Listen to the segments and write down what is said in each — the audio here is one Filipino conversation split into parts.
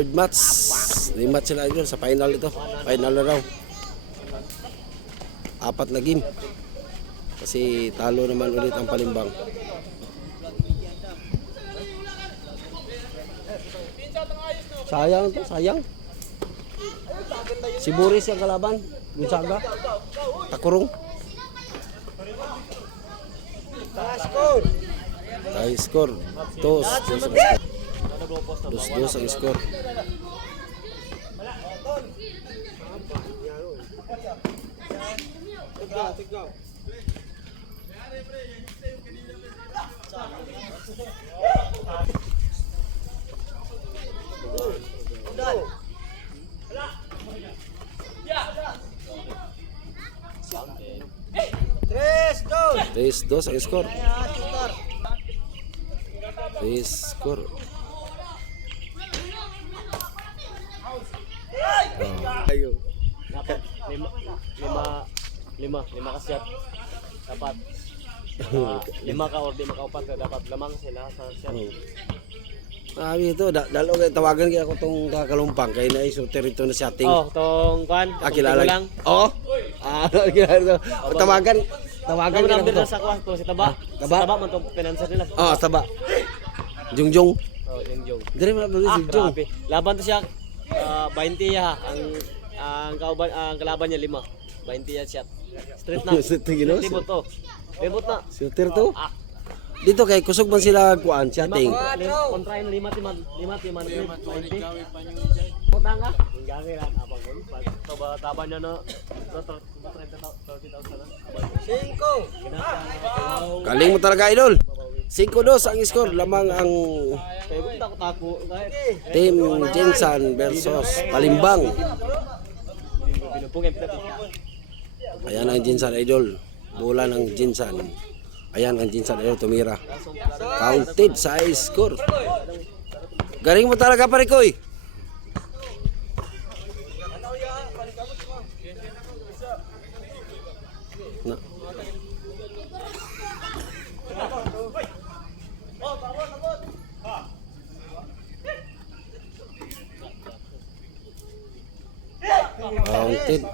Third match. Limat sila idol sa final ito. Final na raw. 4 na game. Kasi talo naman ulit ang Palimbang. Sayang to, sayang. Si Boris yung kalaban. Gonzaga. Takurong. Tayo score. Dos ang score. Tres dos ang score. Score. Ayo. Dapat lima ka-shot. Dapat 5 ka or 5 ka upat dapat lamang sila sa shot. Sabi ito, dalo kay tawagan kaya ako tong kakalumpang kay na shooter ito na setting. Oh, tong kwan, kilala lang. Oh. Kilala. Tawagan Ano kaya number ako na sa kwan to si Taba? Taba? Si Taba man tong pinanser nila. Oh, Taba. Jungjung. Oh, Jungjung. Dire man si Jungjung. Grabe. Laban to siya 20 ya ang kalaban niya 5. 20 ya shot. Straight na. Libot to. Libot na. Shooter to. Dito kay kusog man sila kuan setting. Kontrain 5 timan 20. Utang ka? Hingga ran abang ko. Taban niya na 30,000 na. 5. Galing mo talaga idol. 5-2 ang score, lamang ang Team Jinsan versus Palimbang. Ayan ang Jinsan idol. Bola ng Jinsan. Ayan ang Jinsan idol tumira. Counted sa score. Galing mo talaga pare koy. Na. Counted.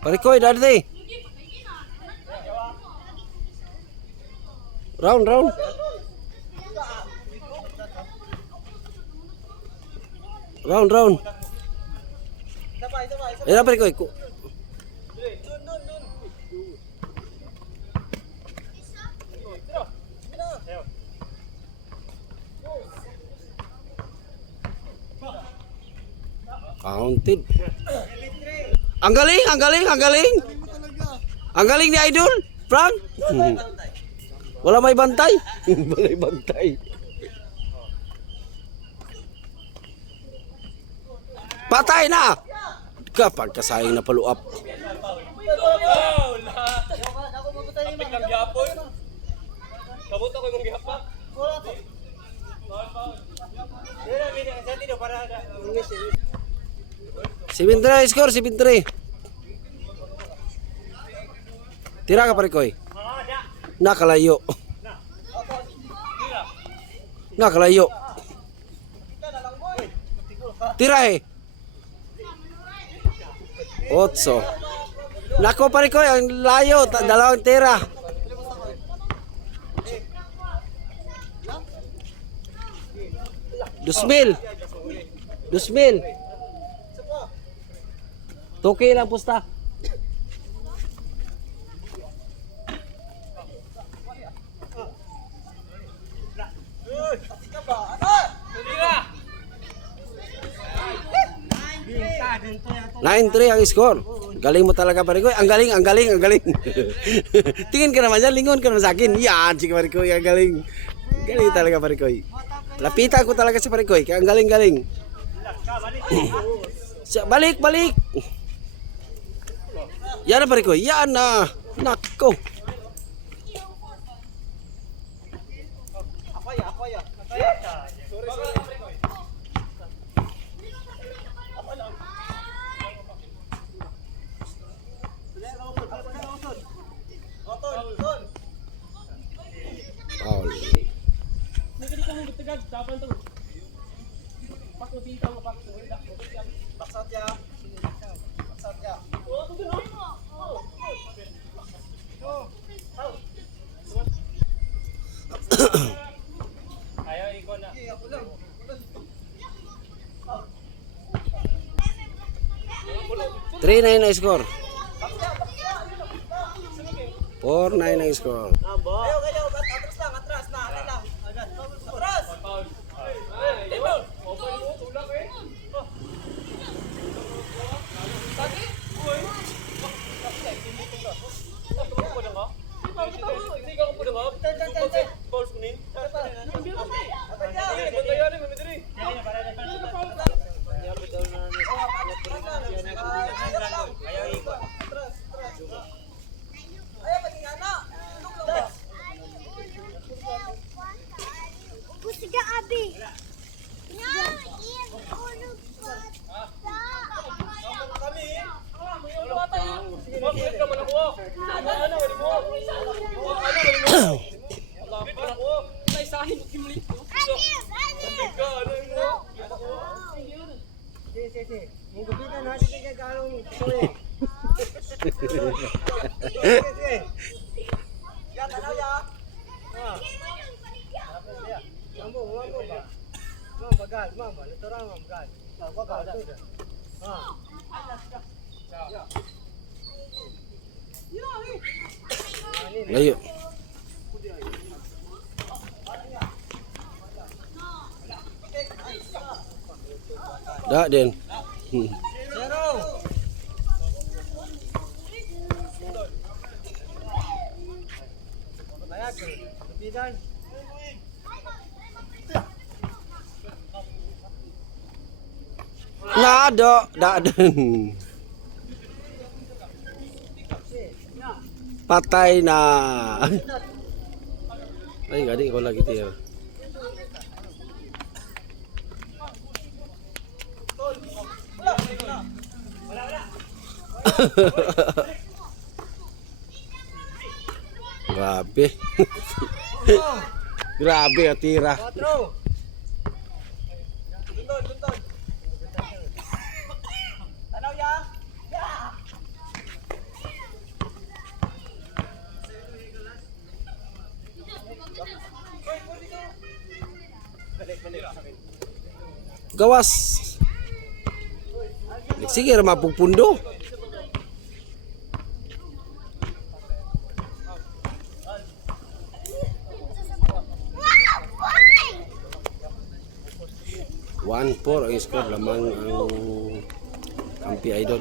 Parikoy dati. Round. Round. Ayan parikoy. Counted. Ang galing. Ang galing ni Idol. Frank. Wala may bantay. Wala bantay. Patay na. Kapag kasayang na follow up. Sibintre score 7-3. Tira ka pare koy. Nakalayo. Tira eh. 8. Nako pare koy ang layo, dalawang tira. Dusmil. Toke lang pusta. Nine 3 ang score. Galing mo talaga pare koy. Ang galing. Tingin ka naman dyan, lingon ka naman sa akin. Yan, sige pare koy, ang galing. Galing talaga pare koy. Lapitan ko talaga si pare koy. Ang galing. Balik. Yan na pare koy. Yan na. Nako. Foul. Ayaw, ikaw na. 3-9 na score. 4-9 na score. Abo. Atras na, alin lang. Atras! Foul. Open mo, tulak eh. Kusiga abi. Ya, iya, ulog pa. Ya, tanaw ya. Layo. Dah din. Zero. Bayag. Kapitan. Nado, dah din. Patay na. Ay, gadi ko lagi tiyo. Grabe. Grabe atira. 4. Tuntun. Tanaw ya. Gawas. Sige ra mapugpundo. Wow, 1-4 ang score lamang ang Kampi Idol.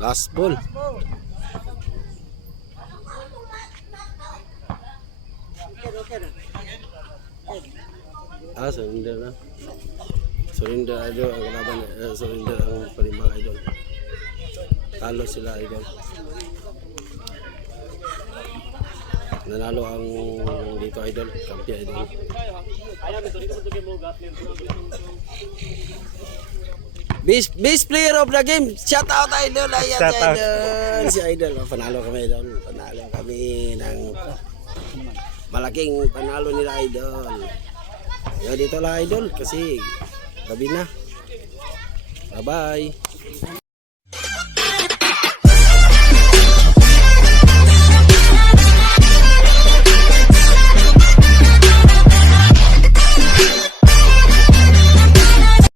Last ball. Surrender na. Surrender idol ang kalaban. Surrender ang Palimbang Idol. Talo sila idol. Nanalo ang dito idol, Kampi Idol. Ayaw, ito dito mo gatlin. Best player of the game. Shout out idol. Ayan si idol. Si idol. Panalo kami idol. Panalo kami ng malaking panalo nila idol. Kaya dito lang idol kasi gabi na. Bye bye.